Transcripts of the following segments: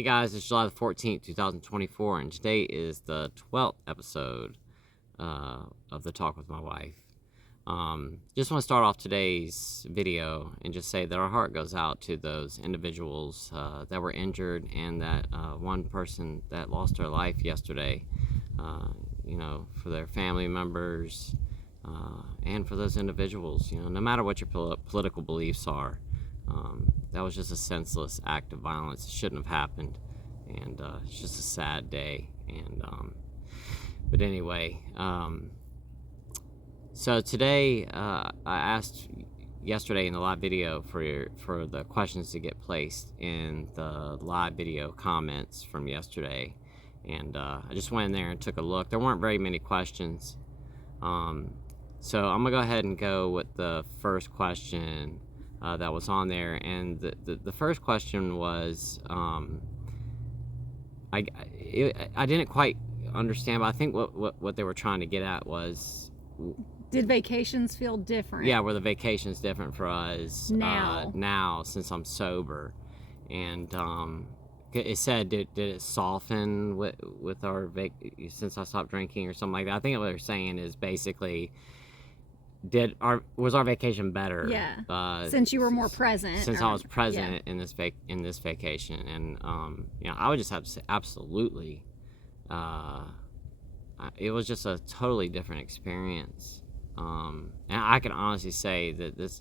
Hey guys, it's July the 14th, 2024, and today is the 12th episode of the Talk with My Wife. Just want to start off today's video and just say that our heart goes out to those individuals that were injured and that one person that lost their life yesterday, for their family members and for those individuals, no matter what your political beliefs are. That was just a senseless act of violence. It shouldn't have happened, and it's just a sad day. And but anyway, so today I asked yesterday in the live video for the questions to get placed in the live video comments from yesterday, and I just went in there and took a look. There weren't very many questions, so I'm gonna go ahead and go with the first question that was on there. And the first question was, I didn't quite understand, but I think what they were trying to get at was, did vacations feel different? Yeah, were the vacations different for us now since I'm sober? And it said, did it soften with our since I stopped drinking or something like that? I think what they're saying is basically, was our vacation better? Yeah. Since you were more present. Since I was present in this vacation, and I would just have to say absolutely. It was just a totally different experience, and I can honestly say that this,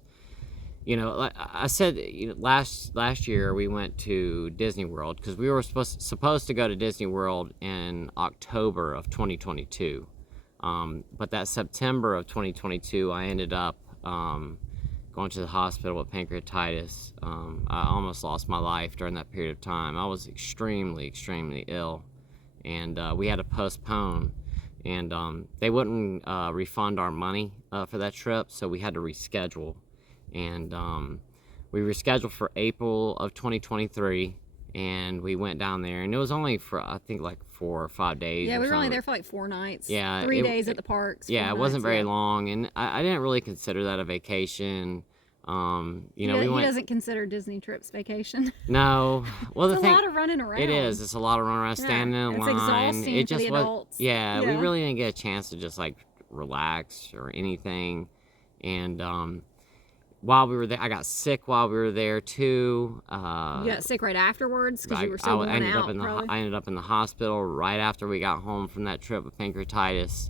like I said, last year we went to Disney World because we were supposed to go to Disney World in October of 2022. But that September of 2022, I ended up going to the hospital with pancreatitis. I almost lost my life during that period of time. I was extremely, extremely ill, and we had to postpone. And they wouldn't refund our money for that trip, so we had to reschedule. And we rescheduled for April of 2023. And we went down there, and it was only for, I think, like 4 or 5 days. Yeah, we were only there for like 4 nights. Yeah. 3 days at the parks. Yeah, it wasn't very long, and I didn't really consider that a vacation. He doesn't consider Disney trips vacation. No. Well, it's a lot of running around. It is. It's a lot of running around, standing in line. It's exhausting it just for the adults. Yeah, we really didn't get a chance to just like relax or anything. And while we were there, I got sick while we were there too. You got sick right afterwards because you were so worn out. I ended up in the hospital right after we got home from that trip with pancreatitis.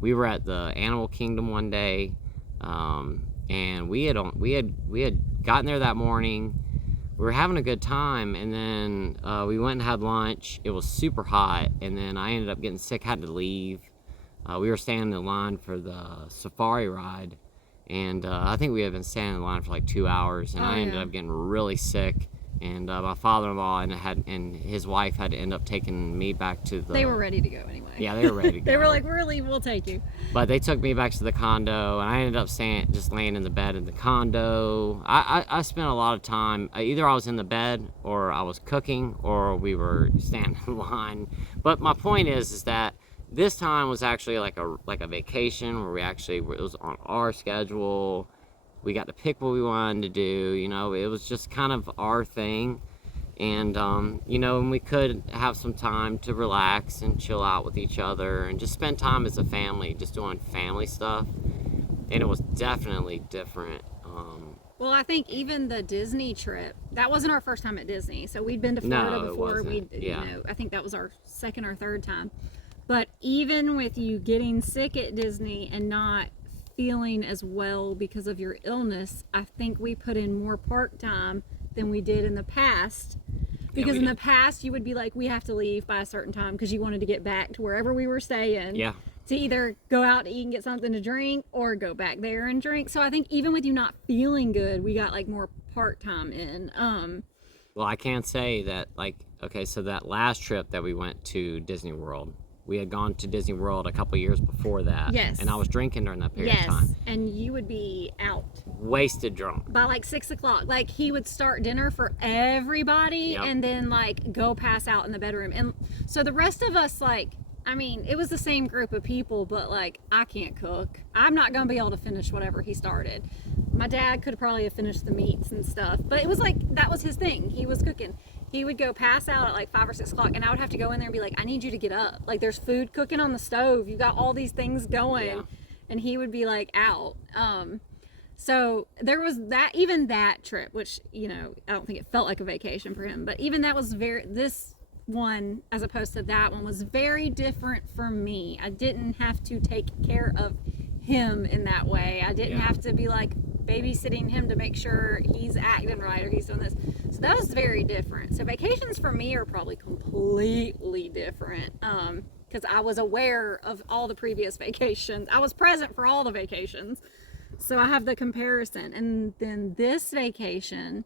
We were at the Animal Kingdom one day, and we had gotten there that morning. We were having a good time, and then we went and had lunch. It was super hot, and then I ended up getting sick. Had to leave. We were standing in line for the safari ride. And I think we had been standing in line for like 2 hours, and I ended up getting really sick. And my father-in-law and his wife had to end up taking me back to the... They were ready to go anyway. Yeah, they were ready to go. They were like, really, we'll take you. But they took me back to the condo, and I ended up just laying in the bed in the condo. I spent a lot of time, either I was in the bed, or I was cooking, or we were standing in line. But my point is that this time was actually like a vacation where it was on our schedule. We got to pick what we wanted to do. It was just kind of our thing. And, and we could have some time to relax and chill out with each other and just spend time as a family, just doing family stuff. And it was definitely different. Well, I think even the Disney trip, that wasn't our first time at Disney. So we'd been to Florida before. I think that was our second or third time. But even with you getting sick at Disney and not feeling as well because of your illness, I think we put in more park time than we did in the past. Because in the past, you would be like, we have to leave by a certain time because you wanted to get back to wherever we were staying. Yeah. To either go out to eat and get something to drink or go back there and drink. So I think even with you not feeling good, we got like more park time in. Well, I can say that, so that last trip that we went to Disney World, we had gone to Disney World a couple years before that. Yes. And I was drinking during that period of time. Yes, and you would be out. Wasted drunk. By like 6 o'clock. Like, he would start dinner for everybody and then, like, go pass out in the bedroom. And so the rest of us, it was the same group of people, but, I can't cook. I'm not going to be able to finish whatever he started. My dad could probably have finished the meats and stuff. But it was that was his thing. He was cooking. he would go pass out at like 5 or 6 o'clock, and I would have to go in there and be like, I need you to get up. Like, there's food cooking on the stove. You got all these things going. Yeah. And he would be like out. So there was even that trip, which, you know, I don't think it felt like a vacation for him, but even that was this one, as opposed to that one, was very different for me. I didn't have to take care of him in that way. I didn't have to be like babysitting him to make sure he's acting right or he's doing this. So that was very different. So vacations for me are probably completely different. Because I was aware of all the previous vacations. I was present for all the vacations. So I have the comparison. And then this vacation,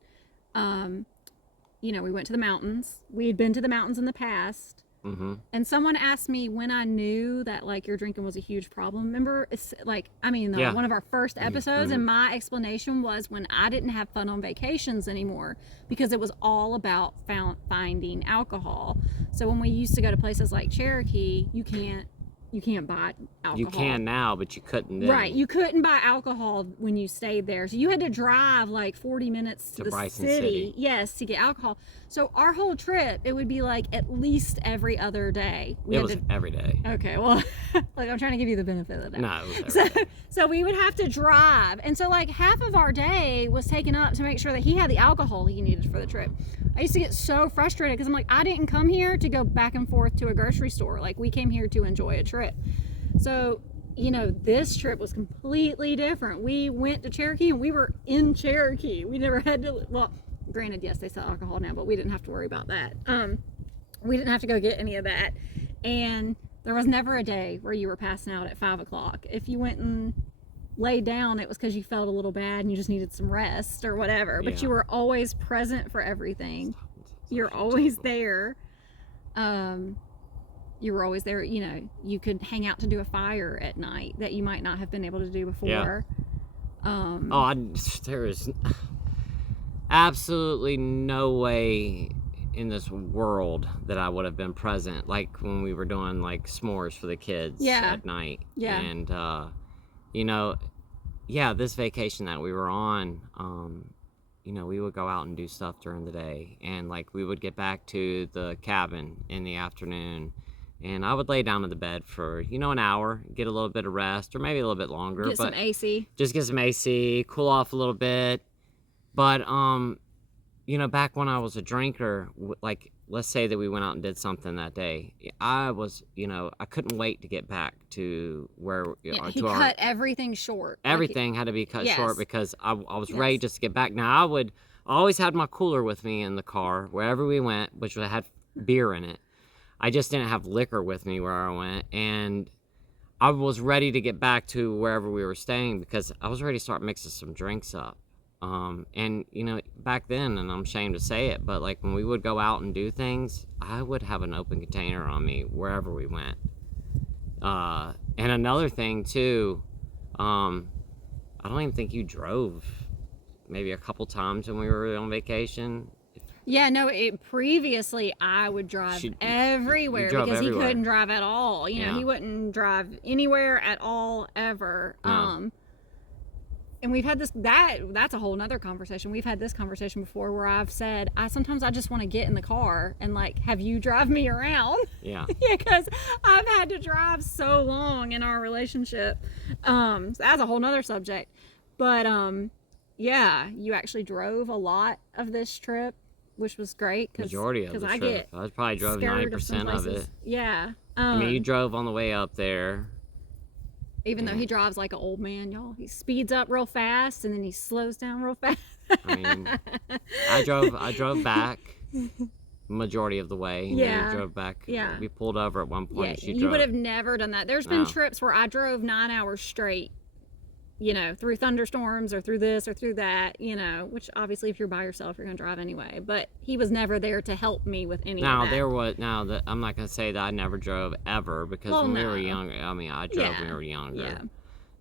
you know, we went to the mountains. We had been to the mountains in the past. Mm-hmm. And someone asked me when I knew that, like, your drinking was a huge problem. Remember, it's like, I mean, one of our first episodes, mm-hmm. and my explanation was when I didn't have fun on vacations anymore, because it was all about finding alcohol. So when we used to go to places like Cherokee, you can't buy alcohol. You can now, but you couldn't then. Right. You couldn't buy alcohol when you stayed there. So you had to drive like 40 minutes to the Bryson City. Yes, to get alcohol. So our whole trip, it would be like at least every other day. It was every day. Okay, well, like, I'm trying to give you the benefit of that. No, it was every day. So we would have to drive. And so like half of our day was taken up to make sure that he had the alcohol he needed for the trip. I used to get so frustrated because I'm like, I didn't come here to go back and forth to a grocery store. Like, we came here to enjoy a trip. So, you know, this trip was completely different. We went to Cherokee and we were in Cherokee. We never had to, well, granted, yes, they sell alcohol now, but we didn't have to worry about that. We didn't have to go get any of that. And there was never a day where you were passing out at 5 o'clock. If you went and laid down, it was because you felt a little bad and you just needed some rest or whatever. But you were always present for everything. You're always there. You were always there. You know, you could hang out to do a fire at night that you might not have been able to do before. There is absolutely no way in this world that I would have been present, like when we were doing like s'mores for the kids at night. Yeah. And you know, this vacation that we were on, you know, we would go out and do stuff during the day, and like we would get back to the cabin in the afternoon, and I would lay down in the bed for, you know, an hour, get a little bit of rest, or maybe a little bit longer. Get some AC. Just get some AC, cool off a little bit. But you know, back when I was a drinker, like, let's say that we went out and did something that day, I was, you know, I couldn't wait to get back to where he cut everything short. Everything had to be cut short because I was ready just to get back. Now, I always had my cooler with me in the car wherever we went, which had beer in it. I just didn't have liquor with me where I went, and I was ready to get back to wherever we were staying because I was ready to start mixing some drinks up. And you know, back then, and I'm ashamed to say it, but like when we would go out and do things, I would have an open container on me wherever we went. And another thing too, I don't even think you drove maybe a couple times when we were on vacation. Yeah, no, previously I would drive everywhere because he couldn't drive at all. You know, he wouldn't drive anywhere at all ever. No. And we've had that's a whole nother conversation. We've had this conversation before where I've said, sometimes I just want to get in the car and like have you drive me around. Yeah. Because I've had to drive so long in our relationship. So that's a whole nother subject. But yeah, you actually drove a lot of this trip, which was great. Majority of the trip. I probably drove 90% of it. Yeah. I mean, you drove on the way up there. Even though he drives like an old man, y'all. He speeds up real fast and then he slows down real fast. I mean, I drove back majority of the way. You drove back. Yeah. We pulled over at one point. Yeah, you would have never done that. There's been trips where I drove 9 hours straight, you know, through thunderstorms or through this or through that, you know, which obviously if you're by yourself, you're going to drive anyway. But he was never there to help me with any of that. I'm not going to say that I never drove ever because when we were younger, I mean, I drove when we were younger. Yeah.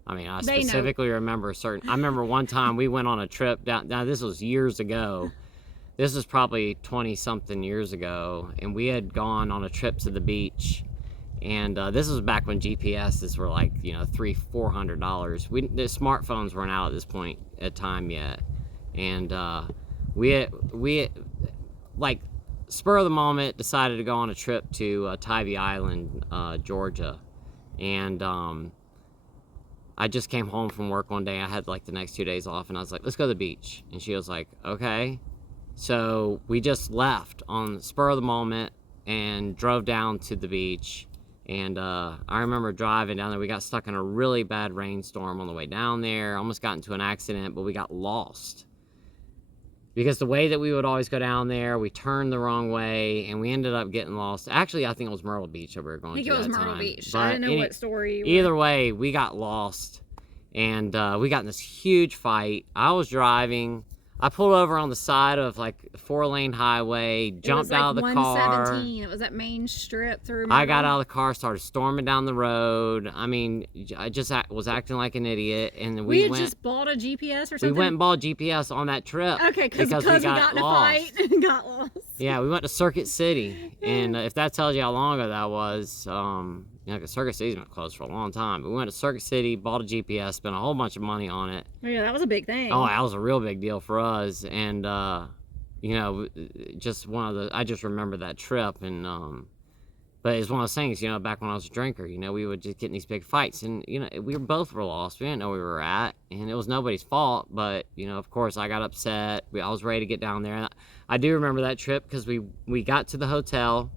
I mean, I specifically remember I remember one time we went on a trip down, now this was years ago. This was probably 20 something years ago. And we had gone on a trip to the beach. And this was back when GPSs were like, you know, $300-400. The smartphones weren't out at this point at time yet, and we like spur of the moment, decided to go on a trip to Tybee Island, Georgia. And I just came home from work one day. I had like the next 2 days off, and I was like, let's go to the beach. And she was like, okay. So we just left on the spur of the moment and drove down to the beach. And I remember driving down there. We got stuck in a really bad rainstorm on the way down there. Almost got into an accident, but we got lost. Because the way that we would always go down there, we turned the wrong way, and we ended up getting lost. Actually, I think it was Myrtle Beach that we were going to that time. I think it was Myrtle Beach. But I didn't know what story you were. Either way, we got lost, and we got in this huge fight. I was driving. I pulled over on the side of like a 4-lane highway, jumped out of the car. 117. It was that main strip through. I got out of the car, started storming down the road. I mean, I just was acting like an idiot, and we had just bought a GPS or something. We went and bought a GPS on that trip. Okay, because we got in a fight and got lost. Yeah, we went to Circuit City, and if that tells you how long ago that was, because Circuit City's been closed for a long time. But we went to Circuit City, bought a GPS, spent a whole bunch of money on it. Yeah, that was a big thing. Oh, that was a real big deal for us, and just one of the. I just remember that trip, and but it's one of those things. Back when I was a drinker, we would just get in these big fights, and we both were lost. We didn't know where we were at, and it was nobody's fault. But of course, I got upset. I was ready to get down there. I do remember that trip because we got to the hotel.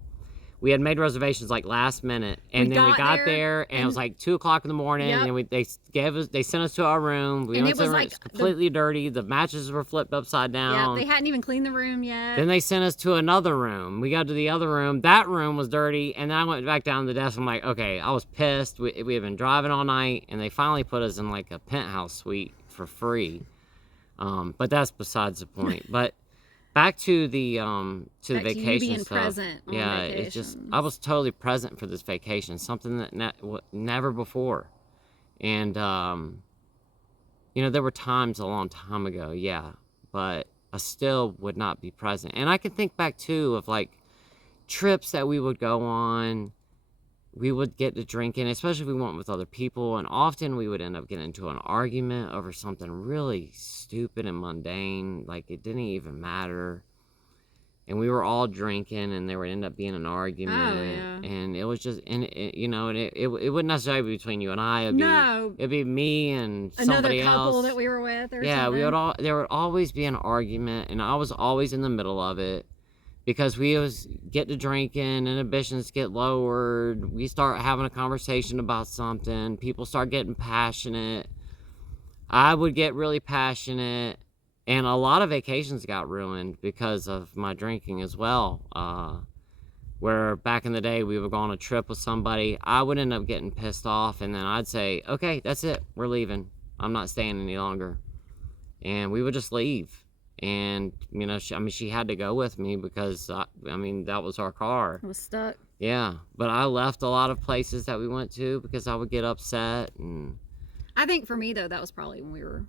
We had made reservations like last minute, and then we got there, and it was like 2:00 in the morning, yep. And they sent us to our room. We went to the room. It was completely dirty. The mattresses were flipped upside down. Yeah, they hadn't even cleaned the room yet. Then they sent us to another room. We got to the other room. That room was dirty, and then I went back down to the desk. I'm like, okay, I was pissed. We had been driving all night, and they finally put us in like a penthouse suite for free. But that's besides the point. But back to the vacation you being stuff. Present on yeah, vacations. It's just I was totally present for this vacation, something that never before. And there were times a long time ago, yeah, but I still would not be present. And I can think back too of like trips that we would go on. We would get to drinking, especially if we went with other people, and often we would end up getting into an argument over something really stupid and mundane, like it didn't even matter. And we were all drinking, and there would end up being an argument. Oh, yeah. And it was just, and it wouldn't necessarily be between you and I. It'd be me and somebody else. Another couple that we were with, or yeah, something. There would always be an argument, and I was always in the middle of it. Because we always get to drinking, inhibitions get lowered, we start having a conversation about something, people start getting passionate. I would get really passionate, and a lot of vacations got ruined because of my drinking as well. Where back in the day, we would go on a trip with somebody, I would end up getting pissed off, and then I'd say, okay, that's it, we're leaving. I'm not staying any longer. And we would just leave. And, she had to go with me because, that was our car. I was stuck. Yeah. But I left a lot of places that we went to because I would get upset. And I think for me, though, that was probably when we were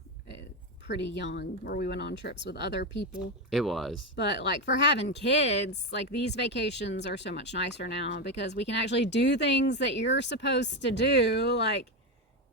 pretty young, where we went on trips with other people. It was. But, like, for having kids, like, these vacations are so much nicer now because we can actually do things that you're supposed to do. Like,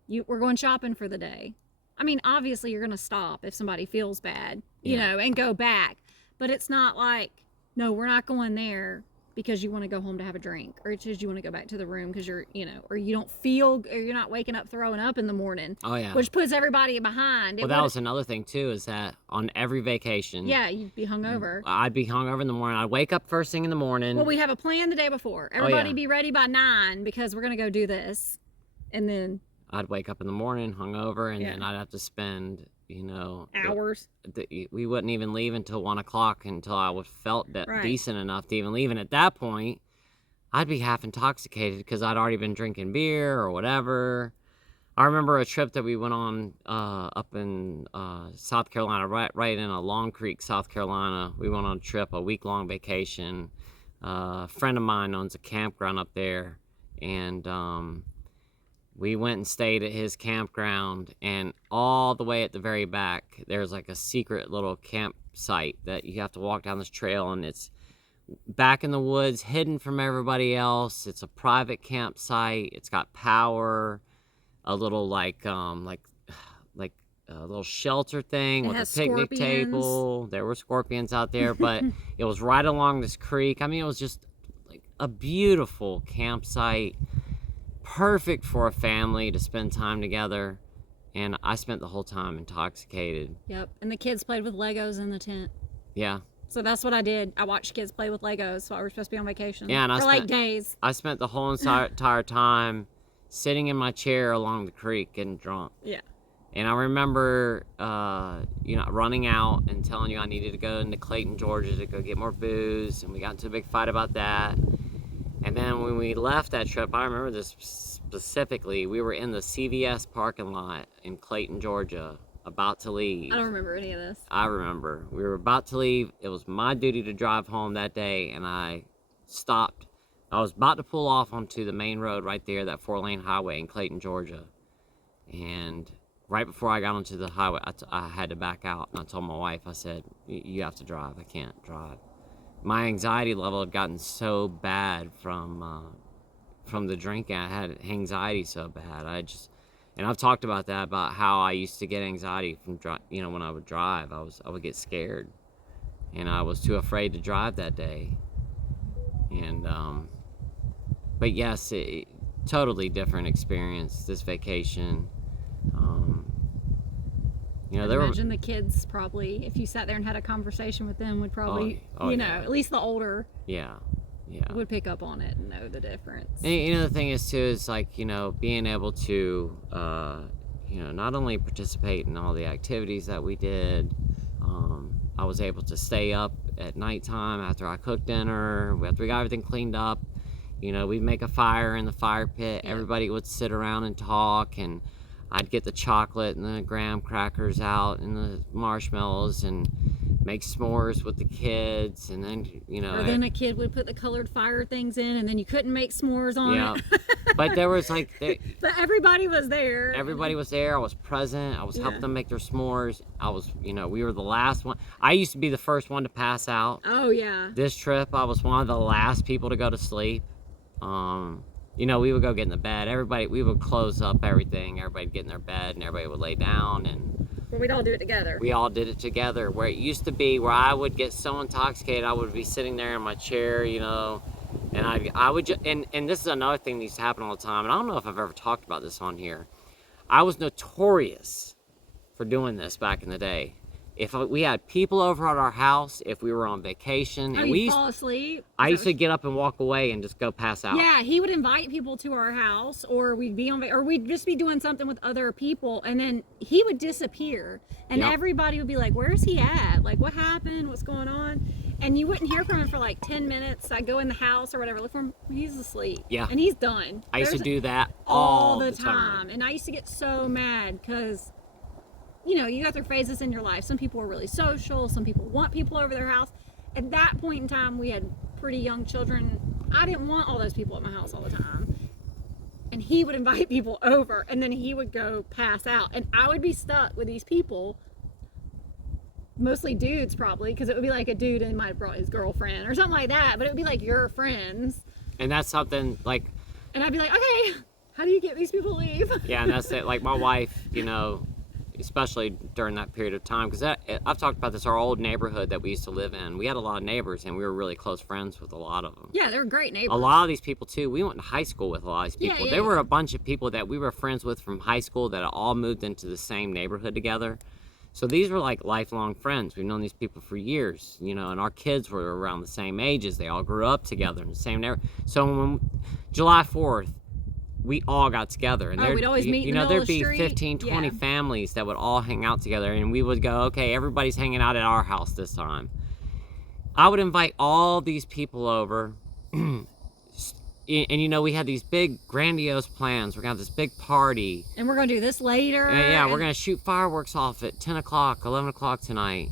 we're going shopping for the day. I mean, obviously, you're going to stop if somebody feels bad, and go back. But it's not like, no, we're not going there because you want to go home to have a drink, or it's just you want to go back to the room because you're, or you don't feel, or you're not waking up throwing up in the morning. Oh, yeah. Which puts everybody behind. Well, that was another thing, too, is that on every vacation. Yeah, you'd be hungover. I'd be hungover in the morning. I'd wake up first thing in the morning. Well, we have a plan the day before. Everybody be ready by 9 because we're going to go do this. And then I'd wake up in the morning, hungover, and then I'd have to spend, hours. We wouldn't even leave until 1 o'clock until I felt decent enough to even leave. And at that point, I'd be half intoxicated because I'd already been drinking beer or whatever. I remember a trip that we went on up in South Carolina, right in Long Creek, South Carolina. We went on a trip, a week-long vacation. A friend of mine owns a campground up there, and we went and stayed at his campground, and all the way at the very back, there's like a secret little campsite that you have to walk down this trail, and it's back in the woods, hidden from everybody else. It's a private campsite. It's got power, a little like little shelter thing It with a has picnic scorpions. table. There were scorpions out there, but it was right along this creek. I mean, it was just like a beautiful campsite, perfect for a family to spend time together. And I spent the whole time intoxicated. Yep. And the kids played with Legos in the tent. Yeah. So that's what I did. I watched kids play with Legos while we were supposed to be on vacation. Yeah, and for like days. I spent the whole entire time sitting in my chair along the creek getting drunk. Yeah. And I remember, running out and telling you I needed to go into Clayton, Georgia to go get more booze. And we got into a big fight about that. And then when we left that trip, I remember this specifically. We were in the CVS parking lot in Clayton, Georgia, about to leave. I don't remember any of this. I remember. We were about to leave. It was my duty to drive home that day, and I stopped. I was about to pull off onto the main road right there, that 4-lane highway in Clayton, Georgia. And right before I got onto the highway, I had to back out. And I told my wife, I said, you have to drive. I can't drive. My anxiety level had gotten so bad from the drinking. I had anxiety so bad. And I've talked about that, about how I used to get anxiety from, when I would drive. I would get scared, and I was too afraid to drive that day. And, but yes, totally different experience this vacation. I imagine the kids probably, if you sat there and had a conversation with them, would probably, at least the older. Yeah. Would pick up on it and know the difference. And the thing is too, is like, being able to, not only participate in all the activities that we did, I was able to stay up at nighttime after I cooked dinner, after we got everything cleaned up. We'd make a fire in the fire pit. Yeah. Everybody would sit around and talk, and I'd get the chocolate and the graham crackers out and the marshmallows and make s'mores with the kids. And then, or then a kid would put the colored fire things in, and then you couldn't make s'mores on it. But there was but everybody was there. Everybody was there. I was present. I was helping them make their s'mores. I was, we were the last one. I used to be the first one to pass out. Oh, yeah. This trip, I was one of the last people to go to sleep. We would go get in the bed. We would close up everything. Everybody'd get in their bed, and everybody would lay down. But we'd all do it together. We all did it together. Where it used to be, where I would get so intoxicated, I would be sitting there in my chair, and I would just, and this is another thing that used to happen all the time, and I don't know if I've ever talked about this on here. I was notorious for doing this back in the day. If we had people over at our house, if we were on vacation, and we fall asleep. I used to get up and walk away and just go pass out. Yeah, he would invite people to our house, or we'd just be doing something with other people, and then he would disappear, and everybody would be like, "Where's he at? Like, what happened? What's going on?" And you wouldn't hear from him for like 10 minutes. I'd go in the house or whatever, look for him. He's asleep. Yeah, and he's done. I used to do that all the time, and I used to get so mad because, you got their phases in your life. Some people are really social. Some people want people over their house. At that point in time, we had pretty young children. I didn't want all those people at my house all the time. And he would invite people over, and then he would go pass out. And I would be stuck with these people, mostly dudes probably, because it would be like a dude and might have brought his girlfriend or something like that. But it would be like your friends. And that's something like... And I'd be like, okay, how do you get these people to leave? Yeah, and that's it. Like my wife, especially during that period of time, because I've talked about this, our old neighborhood that we used to live in, we had a lot of neighbors, and we were really close friends with a lot of them. Yeah, they were great neighbors. A lot of these people too, we went to high school with a lot of these people. There were a bunch of people that we were friends with from high school that all moved into the same neighborhood together. So these were like lifelong friends. We've known these people for years, and our kids were around the same ages. They all grew up together in the same neighborhood. So when July 4th, we all got together, and we'd always meet in the middle there'd of the be street. 15, 20 families that would all hang out together, and we would go, okay, everybody's hanging out at our house this time. I would invite all these people over, and we had these big grandiose plans. We're gonna have this big party, and we're gonna do this later. We're gonna shoot fireworks off at 10 o'clock, 11 o'clock tonight.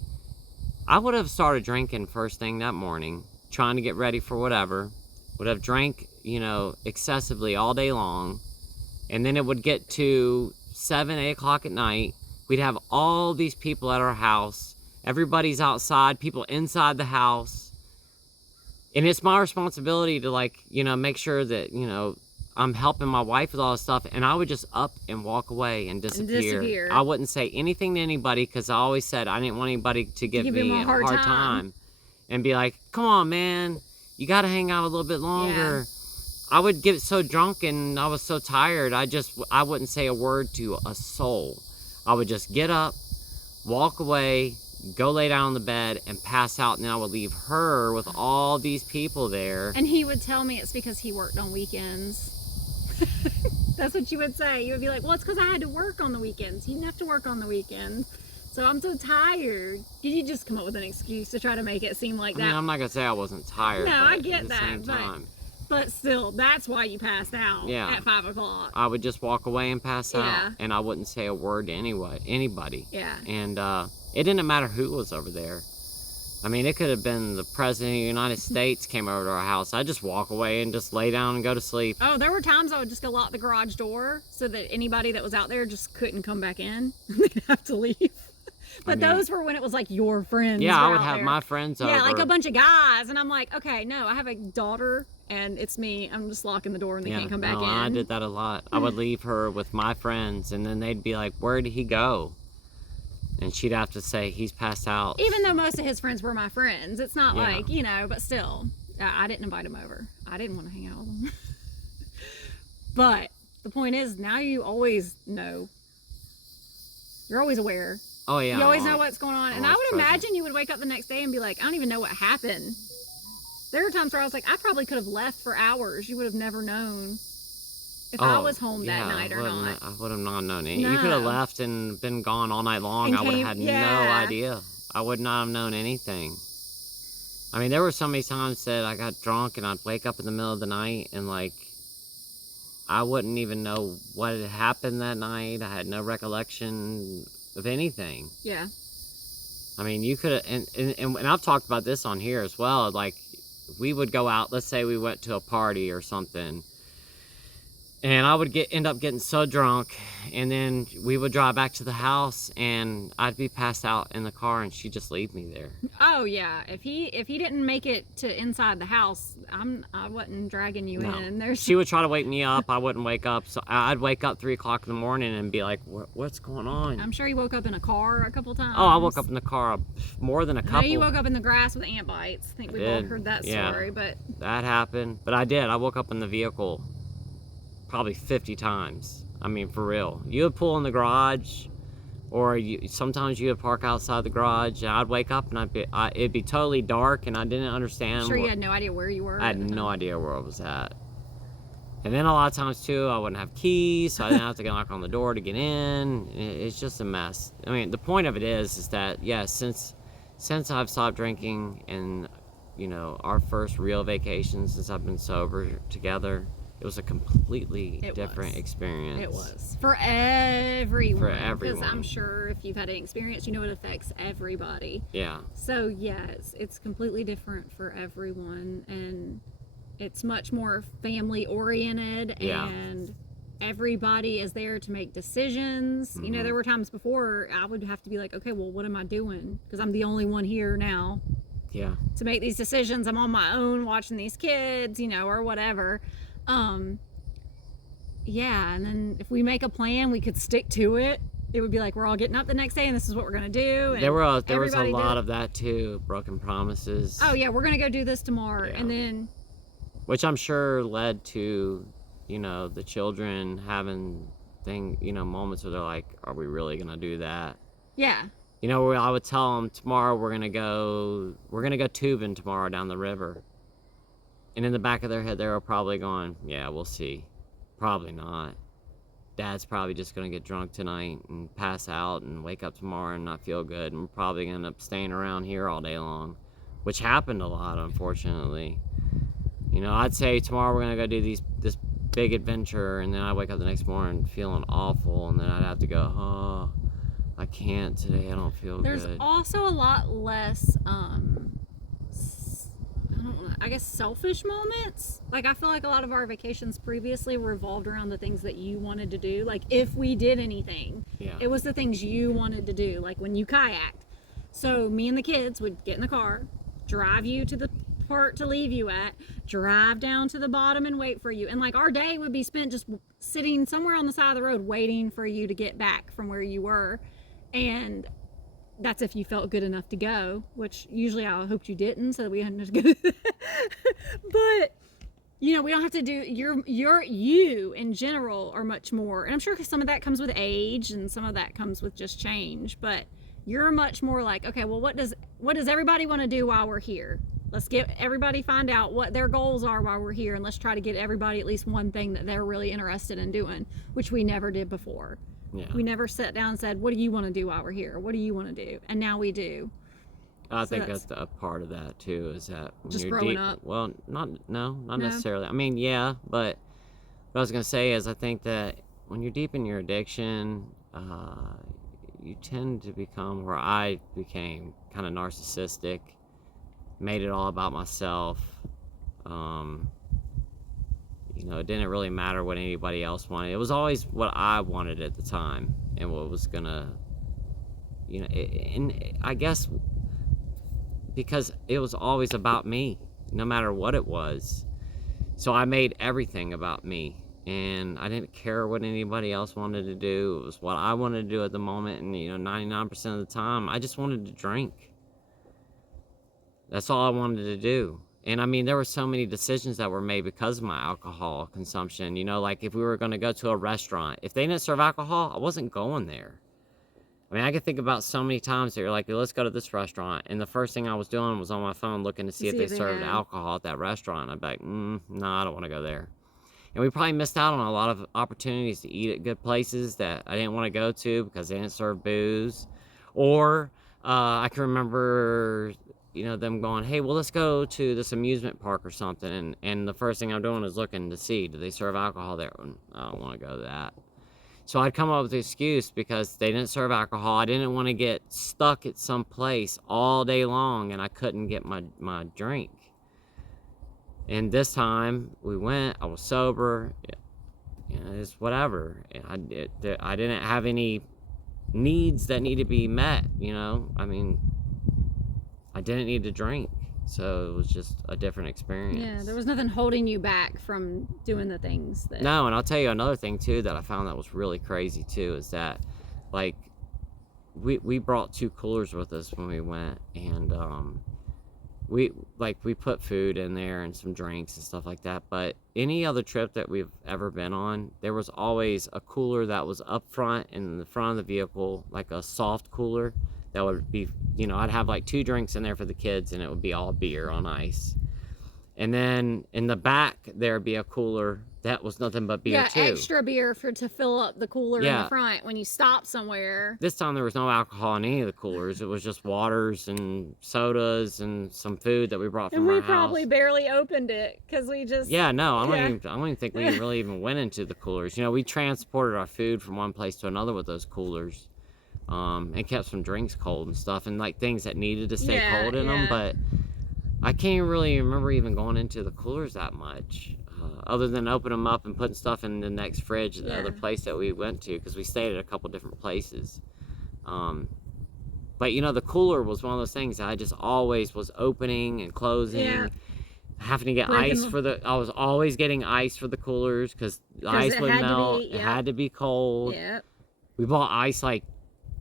I would have started drinking first thing that morning, trying to get ready for whatever. Would have drank, excessively all day long. And then it would get to 7, 8 o'clock at night. We'd have all these people at our house. Everybody's outside, people inside the house. And it's my responsibility to make sure that, I'm helping my wife with all this stuff, and I would just up and walk away and disappear. I wouldn't say anything to anybody because I always said I didn't want anybody to give me a hard time and be like, come on, man, you got to hang out a little bit longer. I would get so drunk and I was so tired, I wouldn't say a word to a soul. I would just get up, walk away, go lay down on the bed and pass out, and then I would leave her with all these people there. And he would tell me it's because he worked on weekends. That's what you would say. You would be like, well, it's because I had to work on the weekends. He didn't have to work on the weekends. So I'm so tired. You just come up with an excuse to try to make it seem like that. I mean, I'm not going to say I wasn't tired. No, I get that. But still, that's why you passed out at 5 o'clock. I would just walk away and pass out, and I wouldn't say a word to anybody. Yeah. And it didn't matter who was over there. I mean, it could have been the President of the United States came over to our house. I'd just walk away and just lay down and go to sleep. Oh, there were times I would just go lock the garage door so that anybody that was out there just couldn't come back in. They'd have to leave. But those were when it was like your friends. Yeah, I would have my friends over. Yeah, like a bunch of guys. And I'm like, okay, no, I have a daughter and it's me. I'm just locking the door and they can't come back in. I did that a lot. I would leave her with my friends and then they'd be like, where did he go? And she'd have to say, he's passed out. Even though most of his friends were my friends. It's not like, you know, but still, I didn't invite him over. I didn't want to hang out with him. But the point is, now you always know. You're always aware. Oh, yeah. You always know what's going on. And I would imagine you would wake up the next day and be like, I don't even know what happened. There were times where I was like, I probably could have left for hours. You would have never known if I was home that night or not. I would have not known it. No. You could have left and been gone all night long. I would have had no idea. I would not have known anything. I mean, there were so many times that I got drunk and I'd wake up in the middle of the night and like, I wouldn't even know what had happened that night. I had no recollection of anything. Yeah. I mean, you could have, and I've talked about this on here as well. Like, we would go out, let's say we went to a party or something, and I would end up getting so drunk, and then we would drive back to the house, and I'd be passed out in the car, and she'd just leave me there. Oh yeah, if he didn't make it to inside the house, I wasn't dragging you in. She would try to wake me up. I wouldn't wake up, so I'd wake up 3 o'clock in the morning and be like, "What's going on?" I'm sure you woke up in a car a couple times. Oh, I woke up in the car more than a couple. No, you woke up in the grass with ant bites. I think we've all heard that story, but that happened. But I did. I woke up in the vehicle probably 50 times. I mean, for real. You would pull in the garage, or sometimes you would park outside the garage, and I'd wake up and it'd be totally dark, and I didn't understand. I'm sure you had no idea where you were. I had no idea where I was at. And then a lot of times too, I wouldn't have keys, so I didn't have to knock on the door to get in. It's just a mess. I mean, the point of it is that since I've stopped drinking, and you know, our first real vacation since I've been sober together, it was a completely different experience. It was. For everyone. For everyone. Because I'm sure if you've had an experience, you know it affects everybody. Yeah. So, it's completely different for everyone. And it's much more family-oriented. Yeah. And everybody is there to make decisions. Mm-hmm. You know, there were times before I would have to be like, okay, well, what am I doing? Because I'm the only one here now. Yeah. To make these decisions. I'm on my own watching these kids, you know, or whatever. And then if we make a plan, we could stick to it. It would be like, we're all getting up the next day and this is what we're going to do. And there was a lot of that too, broken promises. Oh yeah, we're going to go do this tomorrow. Yeah. And then, which I'm sure led to, you know, the children having moments where they're like, are we really going to do that? Yeah. You know, I would tell them tomorrow we're going to go tubing tomorrow down the river. And in the back of their head, they were probably going, yeah, we'll see. Probably not. Dad's probably just going to get drunk tonight and pass out and wake up tomorrow and not feel good. And we're probably going to end up staying around here all day long, which happened a lot, unfortunately. You know, I'd say tomorrow we're going to go do this big adventure, and then I wake up the next morning feeling awful, and then I'd have to go, oh, I can't today. I don't feel good. There's also a lot less, I guess, selfish moments. Like, I feel like a lot of our vacations previously revolved around the things that you wanted to do. Like, if we did anything, it was the things you wanted to do. Like when you kayaked. So me and the kids would get in the car, drive you to the part to leave you at, drive down to the bottom and wait for you. And like our day would be spent just sitting somewhere on the side of the road waiting for you to get back from where you were. And that's if you felt good enough to go, which usually I hoped you didn't, so that we hadn't to go. But you know, we don't have to do you in general are much more, and I'm sure some of that comes with age and some of that comes with just change, but you're much more like, okay, well, what does everybody want to do while we're here? Let's get everybody, find out what their goals are while we're here, and let's try to get everybody at least one thing that they're really interested in doing, which we never did before. Yeah. We never sat down and said, what do you want to do while we're here? What do you want to do? And now we do. I think that's a part of that too, is that when just you're growing up. Well, not necessarily. I mean, yeah, but what I was gonna say is I think that when you're deep in your addiction, you tend to become, where I became, kind of narcissistic, made it all about myself. You know, it didn't really matter what anybody else wanted. It was always what I wanted at the time, and what was gonna, you know, and I guess because it was always about me, no matter what it was. So I made everything about me, and I didn't care what anybody else wanted to do. It was what I wanted to do at the moment, and you know, 99% of the time, I just wanted to drink. That's all I wanted to do. And I mean, there were so many decisions that were made because of my alcohol consumption. You know, like if we were going to go to a restaurant, if they didn't serve alcohol, I wasn't going there. I mean, I could think about so many times that you're like, let's go to this restaurant. And the first thing I was doing was on my phone looking to see if they served alcohol at that restaurant. I'd be like, no, I don't want to go there. And we probably missed out on a lot of opportunities to eat at good places that I didn't want to go to because they didn't serve booze. Or I can remember, you know, them going, hey, well, let's go to this amusement park or something. And the first thing I'm doing is looking to see, do they serve alcohol there? I don't want to go to that. So I'd come up with an excuse because they didn't serve alcohol. I didn't want to get stuck at some place all day long and I couldn't get my drink. And this time we went, I was sober, you know, it's whatever. I didn't have any needs that need to be met, you know. I mean, I didn't need to drink. So it was just a different experience. Yeah, there was nothing holding you back from doing the things that... No, and I'll tell you another thing too that I found that was really crazy too, is that like we brought 2 coolers with us when we went, and we put food in there and some drinks and stuff like that. But any other trip that we've ever been on, there was always a cooler that was up front in the front of the vehicle, like a soft cooler. That would be, you know, I'd have like 2 drinks in there for the kids, and it would be all beer on ice. And then in the back, there'd be a cooler that was nothing but beer too. Yeah, extra beer to fill up the cooler in the front when you stop somewhere. This time there was no alcohol in any of the coolers. It was just waters and sodas and some food that we brought from our house. And we probably barely opened it because we just... Yeah, no, I don't even think we really even went into the coolers. You know, we transported our food from one place to another with those coolers. And kept some drinks cold and stuff, and like things that needed to stay cold in them. But I can't really remember even going into the coolers that much, other than opening them up and putting stuff in the next fridge at the other place that we went to, because we stayed at a couple different places. But you know, the cooler was one of those things that I just always was opening and closing. Having to get ice for I was always getting ice for the coolers because the ice would melt. It had to be cold. We bought ice like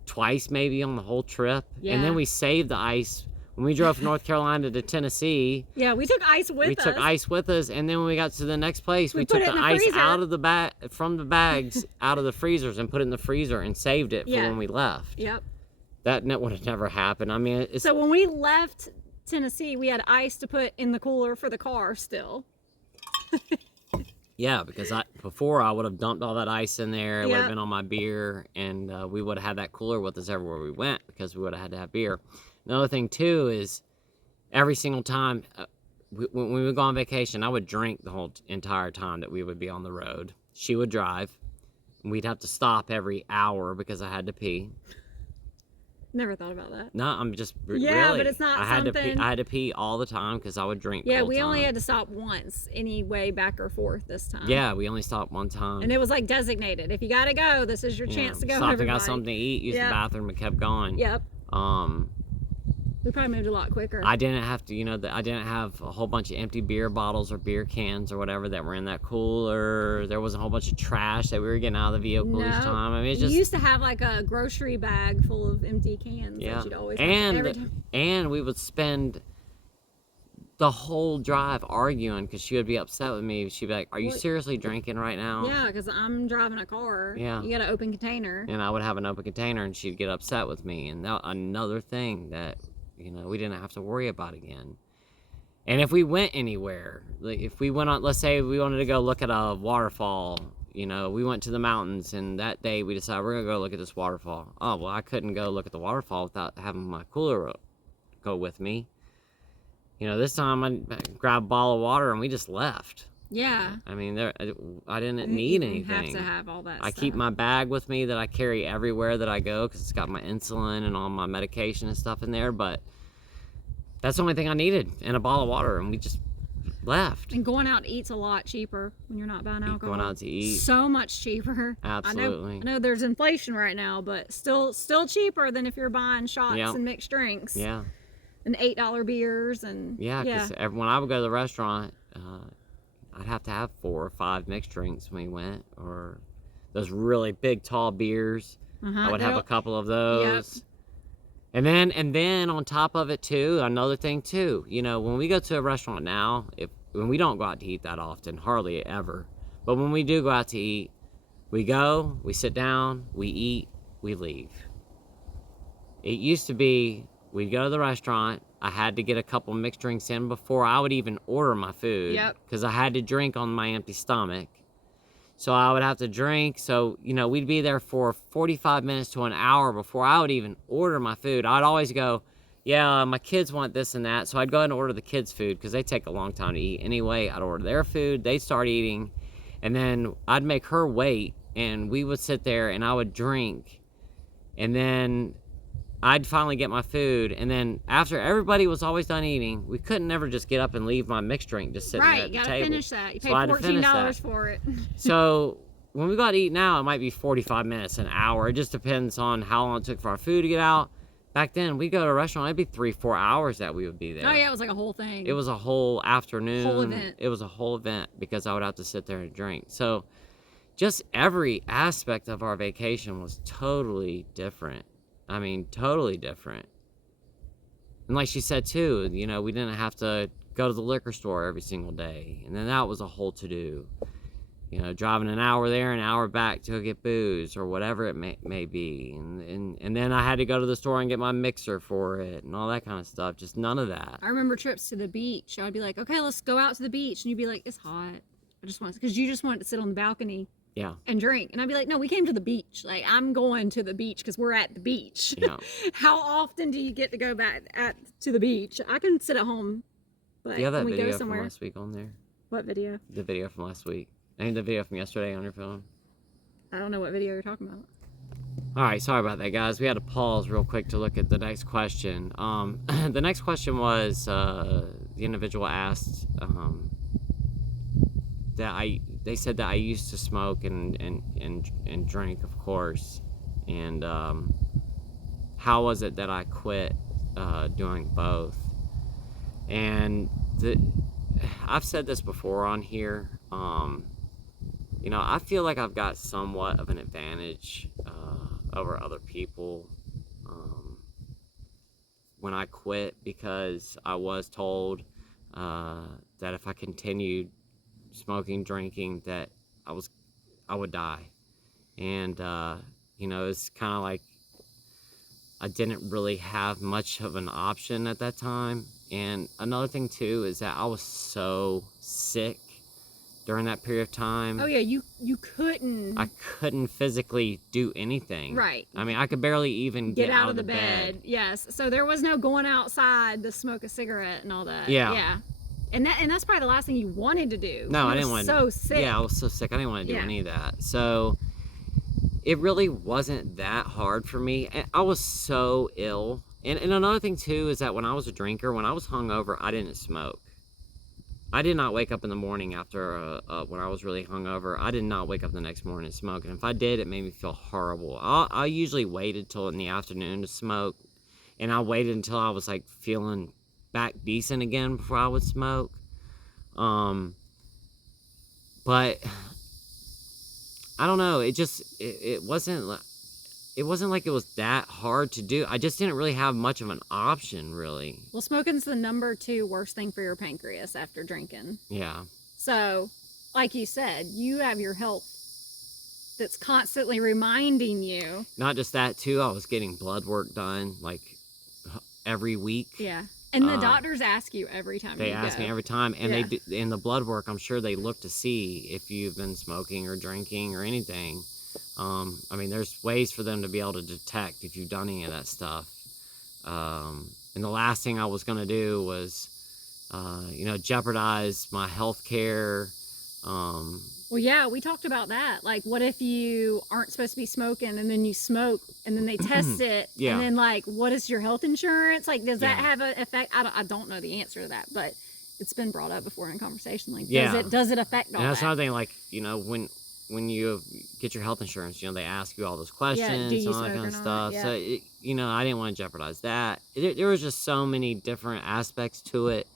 twice maybe on the whole trip, and then we saved the ice when we drove from North Carolina to Tennessee. We took ice with us. And then when we got to the next place, we took the ice out of the from the bags out of the freezers and put it in the freezer and saved it for when we left. That would have never happened. I mean, so when we left Tennessee, we had ice to put in the cooler for the car still. Yeah, because before I would have dumped all that ice in there. It would have been on my beer, and we would have had that cooler with us everywhere we went because we would have had to have beer. Another thing, too, is every single time when we would go on vacation, I would drink the whole entire time that we would be on the road. She would drive, and we'd have to stop every hour because I had to pee. Never thought about that. No, I'm just really. But it's not I had to pee all the time because I would drink. Yeah, we only had to stop once, anyway, back or forth this time. Yeah, we only stopped one time, and it was like designated. If you gotta go, this is your chance to go. Stopped and got something to eat, used the bathroom, and kept going. We probably moved a lot quicker. I didn't have to, I didn't have a whole bunch of empty beer bottles or beer cans or whatever that were in that cooler. There wasn't a whole bunch of trash that we were getting out of the vehicle each time. I mean, it's just... You used to have like a grocery bag full of empty cans that you'd always have every time. And we would spend the whole drive arguing because she would be upset with me. She'd be like, "Are you seriously drinking right now?" Yeah, because I'm driving a car. Yeah. You got an open container. And I would have an open container, and she'd get upset with me. And that another thing that, we didn't have to worry about again. And if we went anywhere, like if we went on, let's say we wanted to go look at a waterfall, we went to the mountains, and that day we decided we're going to go look at this waterfall. Oh, well, I couldn't go look at the waterfall without having my cooler go with me. This time I grabbed a bottle of water and we just left. Yeah. I mean, I didn't need anything. You have to have all that I stuff. keep my bag with me that I carry everywhere that I go because it's got my insulin and all my medication and stuff in there. But that's the only thing I needed, and a bottle of water, and we just left. And going out to eat's a lot cheaper when you're not buying alcohol. Going out to eat. So much cheaper. Absolutely. I know there's inflation right now, but still cheaper than if you're buying shots and mixed drinks. Yeah. And $8 beers and... Yeah, because when I would go to the restaurant, I'd have to have 4 or 5 mixed drinks when we went, or those really big, tall beers. I would have a couple of those. Yep. And then on top of it too, another thing too, when we go to a restaurant now, when we don't go out to eat that often, hardly ever, but when we do go out to eat, we go, we sit down, we eat, we leave. It used to be, we'd go to the restaurant. I had to get a couple mixed drinks in before I would even order my food. Yep. Because I had to drink on my empty stomach. So I would have to drink. So, we'd be there for 45 minutes to an hour before I would even order my food. I'd always go, yeah, my kids want this and that. So I'd go ahead and order the kids' food because they take a long time to eat anyway. I'd order their food. They'd start eating. And then I'd make her wait. And we would sit there and I would drink. And then I'd finally get my food, and then after everybody was always done eating, we couldn't never just get up and leave my mixed drink just sitting there at the table. Right, you gotta finish that. You paid $14 for it. So when we go to eat now, it might be 45 minutes, an hour. It just depends on how long it took for our food to get out. Back then, we'd go to a restaurant, it'd be 3-4 hours that we would be there. Oh yeah, it was like a whole thing. It was a whole afternoon. Whole event. It was a whole event because I would have to sit there and drink. So just every aspect of our vacation was totally different. I mean, totally different. And like she said too, we didn't have to go to the liquor store every single day. And then that was a whole to-do. Driving an hour there, an hour back to go get booze or whatever it may be. And then I had to go to the store and get my mixer for it and all that kind of stuff. Just none of that. I remember trips to the beach. I'd be like, okay, let's go out to the beach. And you'd be like, it's hot. Because you just wanted to sit on the balcony. Yeah. And drink. And I'd be like, no, we came to the beach. Like, I'm going to the beach because we're at the beach. Yeah. How often do you get to go back to the beach? I can sit at home. But do you have that when we video go somewhere, from last week on there? What video? The video from last week. I mean, the video from yesterday on your phone. I don't know what video you're talking about. All right, sorry about that, guys. We had to pause real quick to look at the next question. The next question was the individual asked they said that I used to smoke and drink, of course, and how was it that I quit doing both? And I've said this before on here. I feel like I've got somewhat of an advantage over other people when I quit, because I was told that if I continued smoking, drinking, that I would die. And it's kind of like I didn't really have much of an option at that time. And another thing too is that I was so sick during that period of time. Oh yeah, you couldn't. I couldn't physically do anything. Right. I mean, I could barely even get out of the bed. Yes. So there was no going outside to smoke a cigarette and all that. Yeah. Yeah. And that's probably the last thing you wanted to do. No, I didn't want to. So sick. Yeah, I was so sick. I didn't want to do any of that. So it really wasn't that hard for me. And I was so ill. And another thing too is that when I was a drinker, when I was hungover, I didn't smoke. I did not wake up in the morning after when I was really hungover. I did not wake up the next morning and smoke. And if I did, it made me feel horrible. I usually waited till in the afternoon to smoke. and I waited until I was like feeling back decent again before I would smoke. But I don't know. It wasn't like it was that hard to do. I just didn't really have much of an option, really. Well, smoking's the number 2 worst thing for your pancreas after drinking. Yeah. So, like you said, you have your health that's constantly reminding you. Not just that, too. I was getting blood work done, like, every week. Yeah. And the doctors ask you every time They ask me every time. And yeah. they do, in the blood work, I'm sure they look to see if you've been smoking or drinking or anything. I mean, there's ways for them to be able to detect if you've done any of that stuff. And the last thing I was going to do was, jeopardize my health care. Well, yeah, we talked about that. Like, what if you aren't supposed to be smoking and then you smoke and then they test it? Yeah. And then, like, what is your health insurance? Like, does that have an effect? I don't know the answer to that, but it's been brought up before in a conversation. Like, does it affect all and that's that? another thing, like, when you get your health insurance, they ask you all those questions and all that kind of stuff. Yeah. So, I didn't want to jeopardize that. There was just so many different aspects to it.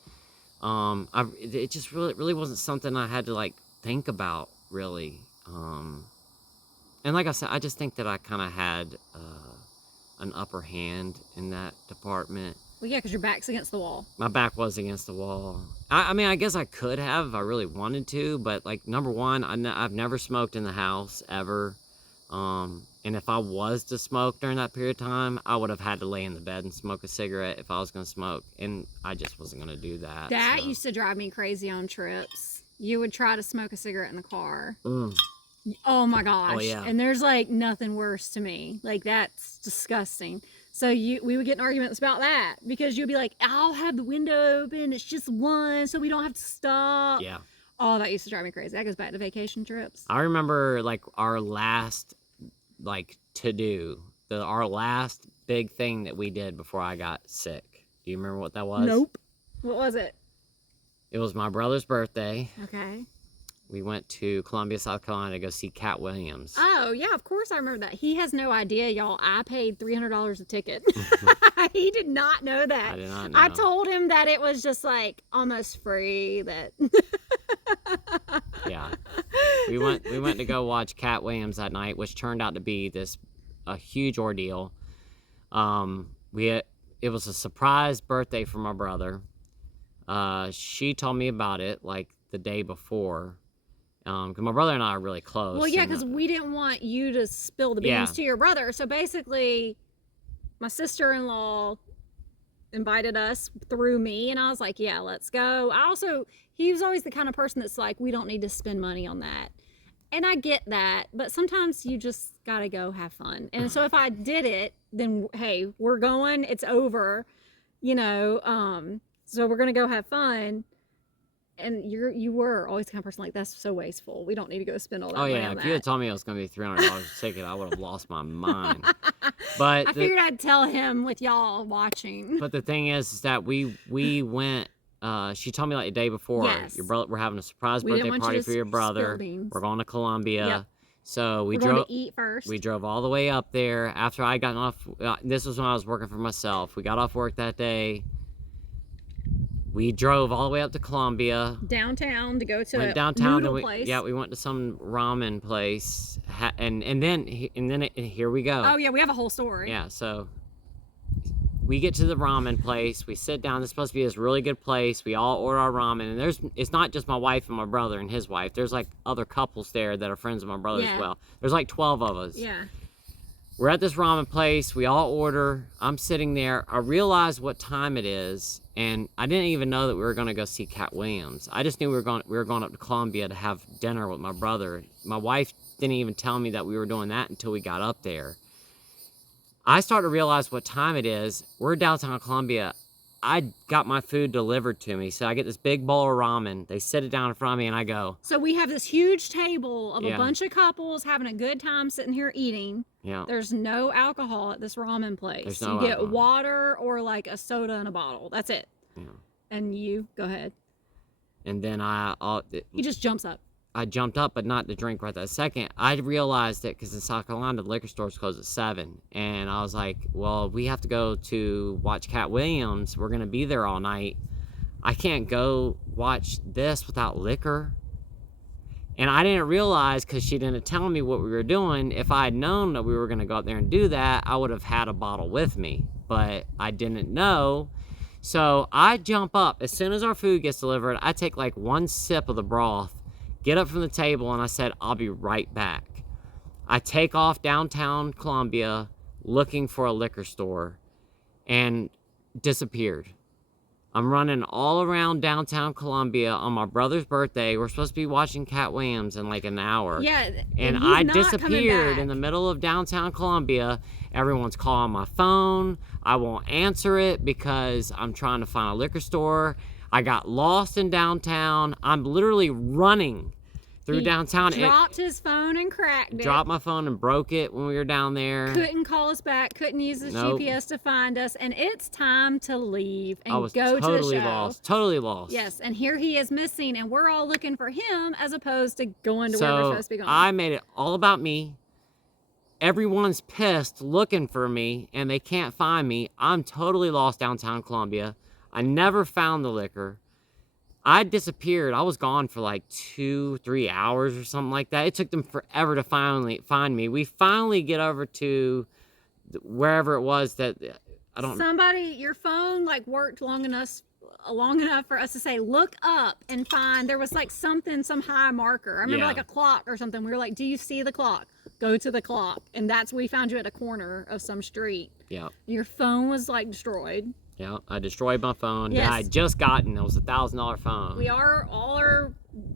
It just really wasn't something I had to, like, think about, really. And like I said, I just think that I kind of had an upper hand in that department. Well, yeah, because your back's against the wall. My back was against the wall. I mean, I guess I could have if I really wanted to, but, like, number one, I've never smoked in the house, ever. And if I was to smoke during that period of time, I would have had to lay in the bed and smoke a cigarette if I was going to smoke, and I just wasn't going to do that. That used to drive me crazy on trips. You would try to smoke a cigarette in the car. Oh my gosh. Oh, yeah. And there's like nothing worse to me. Like, that's disgusting. So we would get in arguments about that because you'd be like, I'll have the window open. It's just one, so we don't have to stop. Yeah. Oh, that used to drive me crazy. That goes back to vacation trips. I remember, like, our last, like, our last big thing that we did before I got sick. Do you remember what that was? Nope. What was it? It was my brother's birthday. Okay. We went to Columbia, South Carolina to go see Cat Williams. Oh, yeah, of course I remember that. He has no idea, y'all. I paid $300 a ticket. He did not know that. I did not know. I told him that it was just like almost free. That. Yeah. We went to go watch Cat Williams that night, which turned out to be a huge ordeal. It was a surprise birthday for my brother. She told me about it like the day before. Because my brother and I are really close. Well, yeah, because we didn't want you to spill the beans to your brother. So basically, my sister-in-law invited us through me, and I was like, yeah, let's go. He was always the kind of person that's like, we don't need to spend money on that. And I get that, but sometimes you just got to go have fun. And so if I did it, then, hey, we're going, it's over, so we're going to go have fun. And you were always the kind of person like, that's so wasteful. We don't need to go spend all that money on that. If you had told me it was going to be $300 a ticket, I would have lost my mind. But I figured I'd tell him with y'all watching. But the thing is that we went. She told me like the day before. Yes. Your brother, we're having a surprise birthday party for your brother. We're going to Columbia. Yep. So we're going to eat first. We drove all the way up there after I got off. This was when I was working for myself. We got off work that day. We drove all the way up to Columbia. Downtown to go to a downtown noodle place. Yeah, we went to some ramen place. And then here we go. Oh, yeah, we have a whole story. Yeah, so we get to the ramen place. We sit down. It's supposed to be this really good place. We all order our ramen. And it's not just my wife and my brother and his wife. There's like other couples there that are friends of my brother as well. There's like 12 of us. Yeah. We're at this ramen place. We all order. I'm sitting there. I realize what time it is, and I didn't even know that we were going to go see Cat Williams. I just knew we were going up to Columbia to have dinner with my brother. My wife didn't even tell me that we were doing that until we got up there. I start to realize what time it is. We're downtown Columbia. I got my food delivered to me. So I get this big bowl of ramen. They sit it down in front of me, and I go. So we have this huge table of a bunch of couples having a good time sitting here eating. Yeah. There's no alcohol at this ramen place. There's no you get alcohol. water or like a soda in a bottle. That's it. Yeah. And you go ahead. And then He just jumps up. I jumped up, but not to drink right that second. I realized it because in South Carolina, the liquor stores close at 7. And I was like, well, we have to go to watch Cat Williams. We're going to be there all night. I can't go watch this without liquor. And I didn't realize, because she didn't tell me what we were doing, if I had known that we were going to go out there and do that, I would have had a bottle with me. But I didn't know. So I jump up. As soon as our food gets delivered, I take like one sip of the broth, get up from the table, and I said, I'll be right back. I take off downtown Columbia looking for a liquor store and disappeared. I'm running all around downtown Columbia on my brother's birthday. We're supposed to be watching Cat Williams in like an hour. Yeah, and he's I not disappeared in the middle of downtown Columbia. Everyone's calling my phone. I won't answer it because I'm trying to find a liquor store. I got lost in downtown. I'm literally running through downtown. Dropped his phone and cracked it. Dropped my phone and broke it when we were down there. Couldn't call us back. Couldn't use the GPS to find us. And it's time to leave and go to the show. Totally lost. Totally lost. Yes, and here he is missing, and we're all looking for him as opposed to going to where we're supposed to be going. I made it all about me. Everyone's pissed looking for me, and they can't find me. I'm totally lost downtown Columbia. I never found the liquor. I disappeared. I was gone for like 2-3 hours or something like that. It took them forever to finally find me. We finally get over to wherever it was that I don't know. Somebody, your phone like worked long enough for us to say, look up and find. There was like something, some high marker. I remember like a clock or something. We were like, do you see the clock? Go to the clock. And we found you at a corner of some street. Yeah. Your phone was like destroyed. Yeah, I destroyed my phone yes. that I had just gotten. It was a $1,000 phone. We are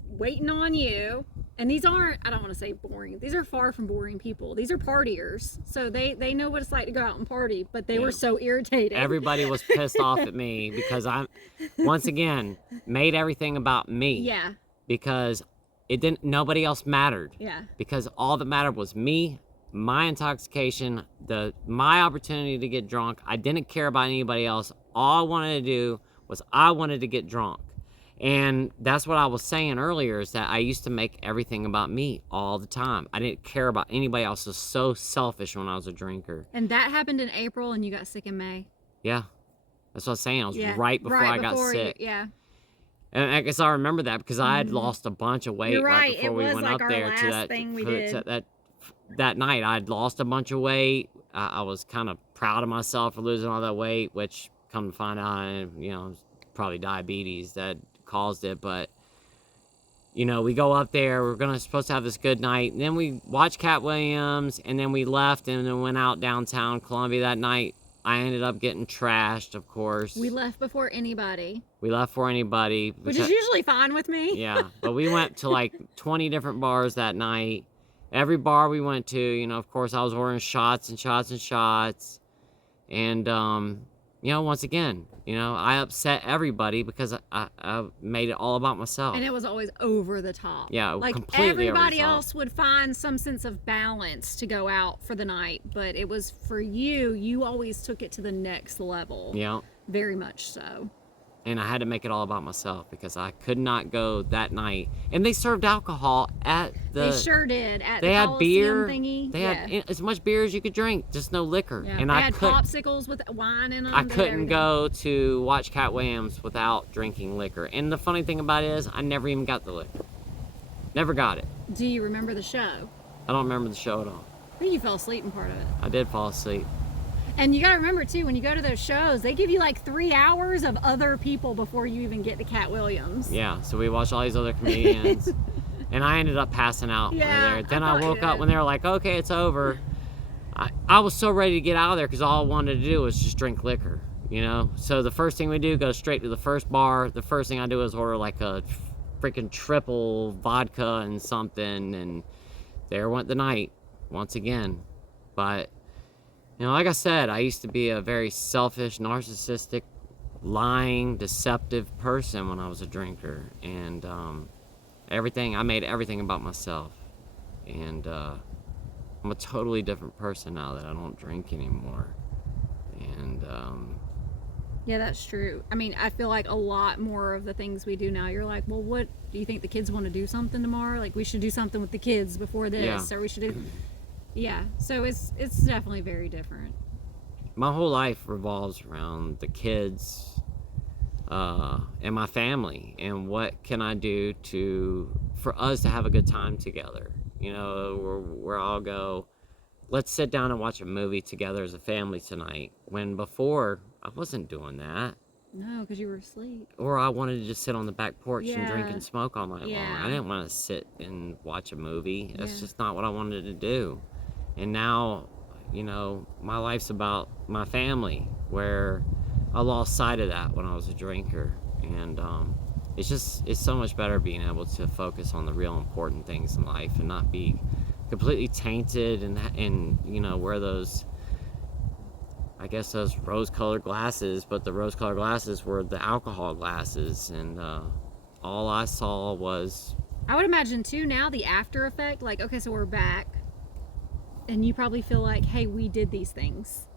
waiting on you. And these aren't, I don't want to say boring. These are far from boring people. These are partiers. So they know what it's like to go out and party, but they were so irritated. Everybody was pissed off at me because I, once again, made everything about me. Yeah. Because nobody else mattered. Yeah. Because all that mattered was me, my intoxication, my opportunity to get drunk. I didn't care about anybody else. All I wanted to do was I wanted to get drunk. And that's what I was saying earlier, is that I used to make everything about me all the time. I didn't care about anybody else. I was so selfish when I was a drinker. And that happened in April, and you got sick in May. Yeah. That's what I was saying. I was right before I got sick. Yeah. And I guess I remember that because I had lost a bunch of weight right before we went like up there to that night. I'd lost a bunch of weight. I was kind of proud of myself for losing all that weight, which come to find out, probably diabetes that caused it. But we go up there, we're supposed to have this good night, and then we watched Cat Williams, and then we left and then went out downtown Columbia that night. I ended up getting trashed, of course. We left before anybody. Which is usually fine with me. Yeah, but we went to like 20 different bars that night. Every bar we went to, of course, I was ordering shots and shots and shots. And, once again, I upset everybody because I made it all about myself. And it was always over the top. Yeah, like completely everybody over the top. else would find some sense of balance to go out for the night. But it was for you always took it to the next level. Yeah. Very much so. And I had to make it all about myself because I could not go that night. And they served alcohol at the... They sure did. At they the had beer. Thingy. They had as much beer as you could drink, just no liquor. Yeah. And they had popsicles with wine in them. I couldn't go to watch Cat Williams without drinking liquor. And the funny thing about it is, I never even got the liquor. Never got it. Do you remember the show? I don't remember the show at all. I think you fell asleep in part of it. I did fall asleep. And you got to remember, too, when you go to those shows, they give you like 3 hours of other people before you even get to Cat Williams. Yeah, so we watched all these other comedians. And I ended up passing out when they were there. Then I woke up when they were like, okay, it's over. I was so ready to get out of there because all I wanted to do was just drink liquor, So the first thing we do, go straight to the first bar. The first thing I do is order like a freaking triple vodka and something. And there went the night once again. But... like I said, I used to be a very selfish, narcissistic, lying, deceptive person when I was a drinker. And I made everything about myself. And I'm a totally different person now that I don't drink anymore. And Yeah, that's true. I mean, I feel like a lot more of the things we do now, you're like, well, what do you think the kids want to do something tomorrow? Like, we should do something with the kids before this, or we should do. Yeah, so it's definitely very different. My whole life revolves around the kids and my family, and what can I do for us to have a good time together. You know, where I'll go, let's sit down and watch a movie together as a family tonight. When before, I wasn't doing that. No, because you were asleep. Or I wanted to just sit on the back porch and drink and smoke all night long. I didn't want to sit and watch a movie. That's just not what I wanted to do. And now, you know, my life's about my family, where I lost sight of that when I was a drinker. And it's so much better being able to focus on the real important things in life and not be completely tainted and you know, wear those, I guess, those rose-colored glasses, but the rose-colored glasses were the alcohol glasses, and all I saw was... I would imagine, too, now the after effect, like, okay, so we're back, and you probably feel like, hey, we did these things.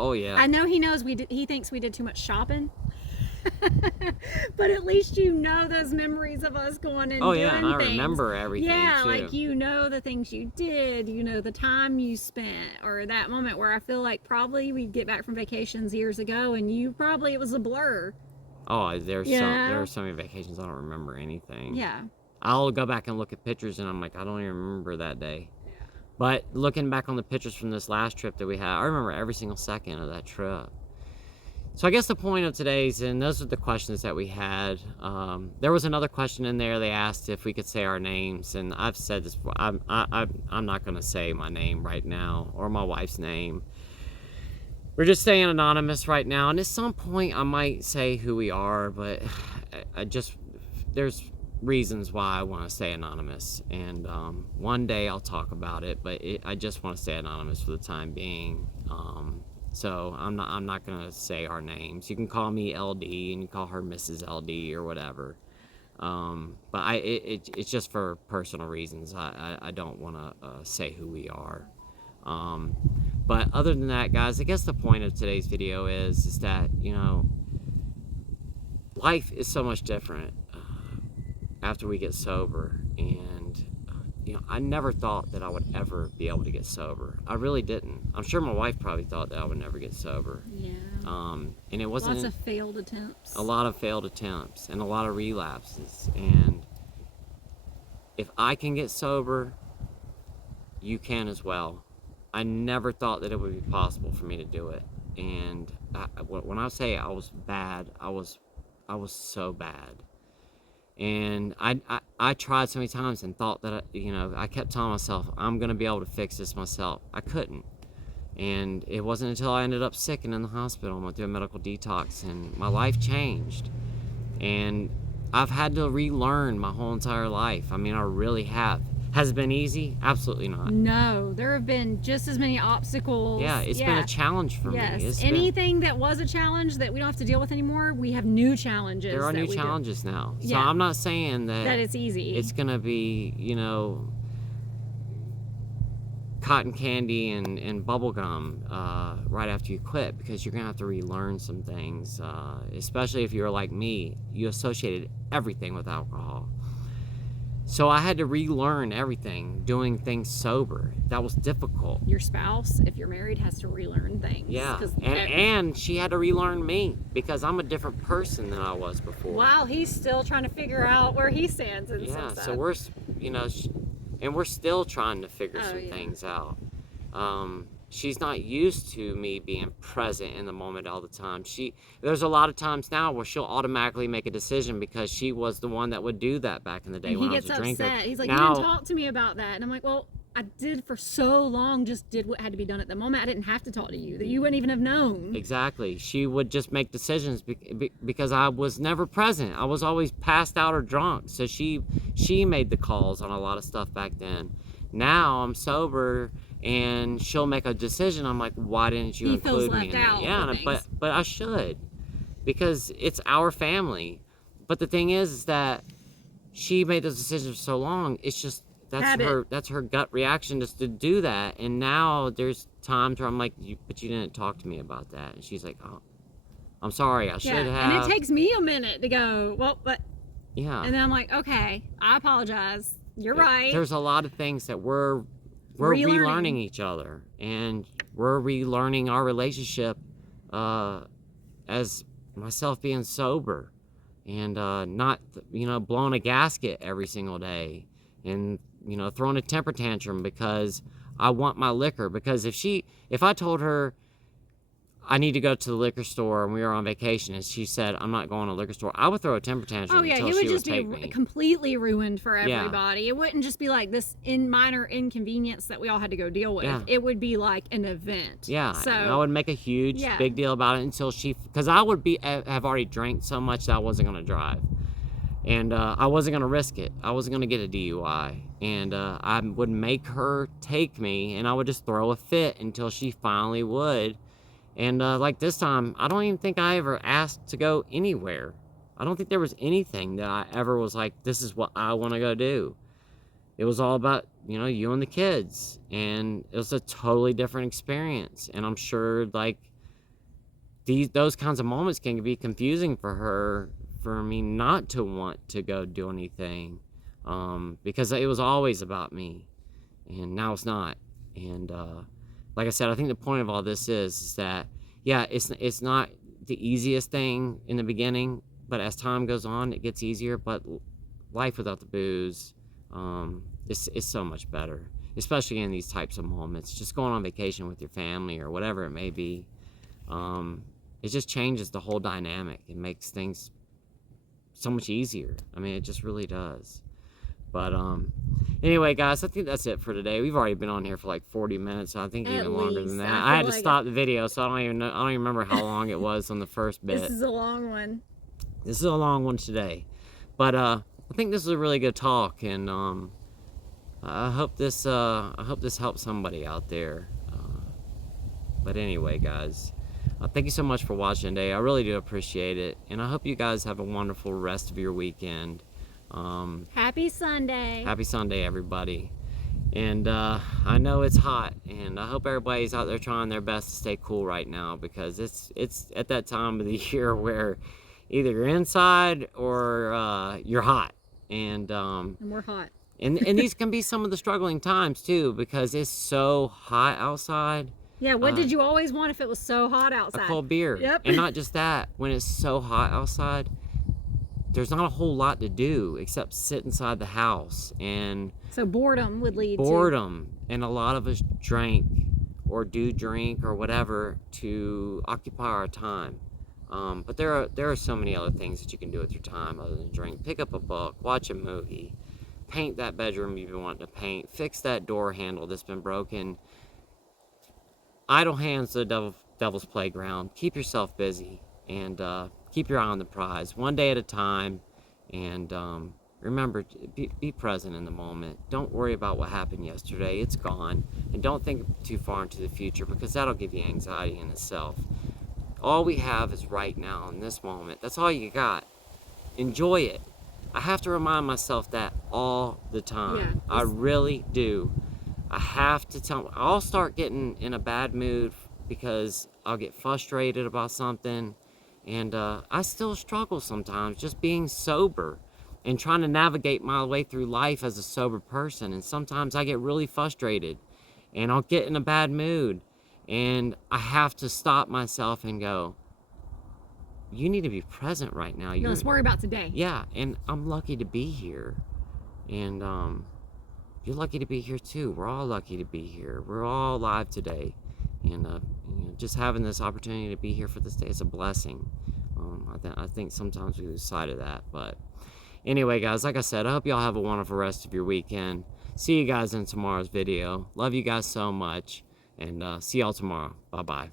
Oh, yeah. I know he knows he thinks we did too much shopping. But at least you know those memories of us going and doing and I things. remember everything, too. Like, you know the things you did, you know the time you spent, or that moment where I feel like probably we'd get back from vacations years ago and it was a blur. Oh, there are so many vacations I don't remember anything. Yeah. I'll go back and look at pictures and I'm like, I don't even remember that day. Yeah. But looking back on the pictures from this last trip that we had, I remember every single second of that trip. So I guess the point of today's, and those are the questions that we had. There was another question in there. They asked if we could say our names, and I've said this before. I'm not going to say my name right now or my wife's name. We're just staying anonymous right now, and at some point I might say who we are, but there's reasons why I want to stay anonymous, and one day I'll talk about it, but I just want to stay anonymous for the time being. So I'm not gonna say our names. You can call me LD and you call her Mrs. LD or whatever. But it's just for personal reasons. I don't want to say who we are. But other than that, guys, I guess the point of today's video is that, you know, life is so much different after we get sober, and you know, I never thought that I would ever be able to get sober. I really didn't. I'm sure my wife probably thought that I would never get sober. Yeah. And it wasn't... Lots of failed attempts. A lot of failed attempts and a lot of relapses. And if I can get sober, you can as well. I never thought that it would be possible for me to do it. And when I say I was bad, I was so bad. And I tried so many times and thought that, I kept telling myself, I'm going to be able to fix this myself. I couldn't. And it wasn't until I ended up sick and in the hospital and went through a medical detox, and my life changed. And I've had to relearn my whole entire life. I mean, I really have. Has it been easy? Absolutely not. No, there have been just as many obstacles. Yeah, it's been a challenge for me. Anything that was a challenge that we don't have to deal with anymore, we have new challenges. There are new challenges now. So I'm not saying that it's easy. It's going to be, cotton candy and bubble gum right after you quit, because you're going to have to relearn some things, especially if you're like me. You associated everything with alcohol. So I had to relearn everything, doing things sober. That was difficult. Your spouse, if you're married, has to relearn things. Yeah, and she had to relearn me, because I'm a different person than I was before. Wow, he's still trying to figure out where he stands in some stuff. So we're, and we're still trying to figure some things out. She's not used to me being present in the moment all the time. There's a lot of times now where she'll automatically make a decision because she was the one that would do that back in the day when I was a drinker. He gets upset. He's like, you didn't talk to me about that. And I'm like, well, I did for so long, just did what had to be done at the moment. I didn't have to talk to you. That you wouldn't even have known. Exactly. She would just make decisions because I was never present. I was always passed out or drunk. So she made the calls on a lot of stuff back then. Now I'm sober, and she'll make a decision. I'm like, why didn't you include me in that? Yeah, but I should, because it's our family. But the thing is that she made those decisions for so long. It's just that's her gut reaction, just to do that. And now there's times where I'm like, but you didn't talk to me about that. And she's like, oh, I'm sorry, I should have. And it takes me a minute to go, well, but yeah. And then I'm like, okay, I apologize. You're right. There's a lot of things that we're relearning each other, and we're relearning our relationship as myself being sober and not, blowing a gasket every single day and, throwing a temper tantrum because I want my liquor. Because if I told her I need to go to the liquor store and we were on vacation and she said, I'm not going to the liquor store, I would throw a temper tantrum until she would take me. It would just be completely ruined for everybody. Yeah. It wouldn't just be like this minor inconvenience that we all had to go deal with. Yeah. It would be like an event. Yeah, so, and I would make a huge, big deal about it until because I would have already drank so much that I wasn't going to drive. And I wasn't going to risk it. I wasn't going to get a DUI. And I would make her take me, and I would just throw a fit until she finally would. And like this time, I don't even think I ever asked to go anywhere. I don't think there was anything that I ever was like, this is what I want to go do. It was all about, you and the kids. And it was a totally different experience. And I'm sure, like, those kinds of moments can be confusing for her, for me not to want to go do anything. Because it was always about me. And now it's not. And, like I said, I think the point of all this is that, it's not the easiest thing in the beginning, but as time goes on, it gets easier. But life without the booze is so much better, especially in these types of moments. Just going on vacation with your family or whatever it may be, it just changes the whole dynamic. It makes things so much easier. I mean, it just really does. But anyway, guys, I think that's it for today. We've already been on here for like 40 minutes. I think even longer than that. I had to stop the video, so I don't even remember how long it was on the first bit. This is a long one. This is a long one today, but I think this is a really good talk, and I hope this helps somebody out there. But anyway, guys, thank you so much for watching today. I really do appreciate it, and I hope you guys have a wonderful rest of your weekend. Happy Sunday. Happy Sunday, everybody. And I know it's hot, and I hope everybody's out there trying their best to stay cool right now, because it's at that time of the year where either you're inside or you're hot, and we're hot. and these can be some of the struggling times too, because it's so hot outside. Yeah, what did you always want if it was so hot outside? A cold beer. Yep. And not just that, when it's so hot outside, there's not a whole lot to do except sit inside the house. And so boredom would lead to... And a lot of us drank or do drink or whatever to occupy our time. But there are so many other things that you can do with your time other than drink. Pick up a book, watch a movie, paint that bedroom you've been wanting to paint, fix that door handle that's been broken. Idle hands to the devil's playground. Keep yourself busy, and keep your eye on the prize, one day at a time. And remember, be present in the moment. Don't worry about what happened yesterday. It's gone. And don't think too far into the future, because that'll give you anxiety in itself. All we have is right now, in this moment. That's all you got. Enjoy it. I have to remind myself that all the time. Yeah, I really do. I have to I'll start getting in a bad mood because I'll get frustrated about something. And I still struggle sometimes just being sober and trying to navigate my way through life as a sober person. And sometimes I get really frustrated and I'll get in a bad mood. And I have to stop myself and go, you need to be present right now. No, let's worry about today. Yeah, and I'm lucky to be here. And you're lucky to be here too. We're all lucky to be here. We're all alive today. And just having this opportunity to be here for this day is a blessing. I think sometimes we lose sight of that. But anyway, guys, like I said, I hope y'all have a wonderful rest of your weekend. See you guys in tomorrow's video. Love you guys so much. And see y'all tomorrow. Bye-bye.